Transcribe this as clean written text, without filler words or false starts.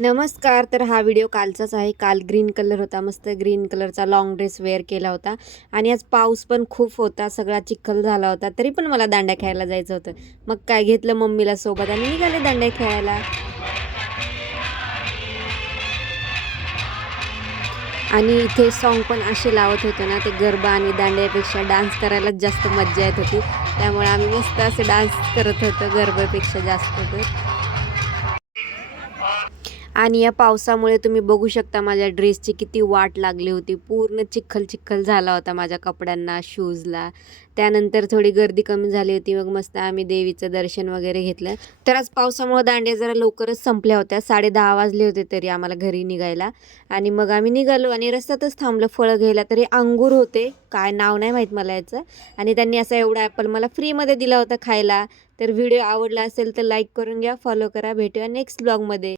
नमस्कार. तर हा व्हिडिओ कालचाच आहे. काल ग्रीन कलर होता. मस्त ग्रीन कलरचा लाँग ड्रेस वेअर केला होता आणि आज पाऊस पण खूप होता. सगळा चिखल झाला होता. तरी पण मला दांड्या खेळायला जायचं होतं. मग काय घेतलं मम्मीला सोबत आणि निघाले दांड्या खेळायला. आणि इथे सॉन्ग पण असे लावत होते ना, ते गरबा आणि दांड्यापेक्षा डान्स करायलाच जास्त मज्जा येत होती. त्यामुळे आम्ही मस्त असे डान्स करत होतो गरब्यापेक्षा जास्त तर. आणि या पावसामुळे तुम्ही बघू शकता माझ्या ड्रेसची किती वाट लागली होती. पूर्ण चिखल-चिखल झाला होता माझ्या कपड्यांना, शूजला. त्यानंतर थोडी गर्दी कमी झाली होती. मग मस्त आम्ही देवीचं दर्शन वगैरे घेतलं. तर आज पावसामुळं दांड्या जरा लवकरच संपल्या होत्या. 10:30 वाजले होते तरी आम्हाला घरी निघायला. आणि मग आम्ही निघालो आणि रस्त्यातच थांबलो फळं घ्यायला. तरी अंगूर होते, काय नाव नाही माहीत मला याचं. आणि त्यांनी असा एवढा ॲपल मला फ्रीमध्ये दिला होता खायला. तर व्हिडिओ आवडला असेल तर लाईक करून घ्या, फॉलो करा. भेटूया नेक्स्ट ब्लॉगमध्ये.